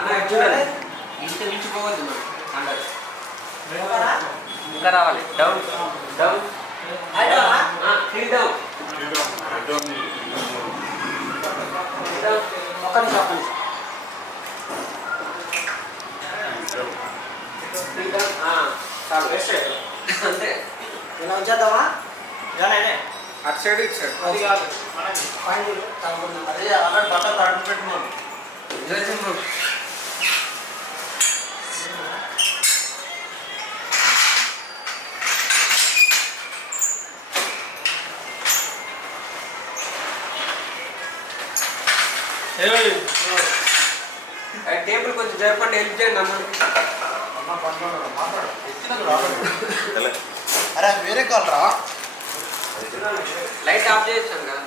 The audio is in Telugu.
అన్న చూడాలి ఇంత మించిపోవద్దు మనం అండర్ ఇంకా రావాలి డౌన్ డౌన్ త్రీ డౌన్ ఒక్క నిమిషం త్రీ డౌన్ చాలు వేస్ట్ అంతే ఇలా వచ్చేద్దామా అటు సైడ్ ఇటు సైడ్ అది కాదు అదే అలా బట్ట తడుపు పెట్టుకోండి టేబుల్ కొంచెం జరపండి హెల్ప్ చేయండి అరే వేరే కాల్ రా లైట్ ఆఫ్ చేసాను కదా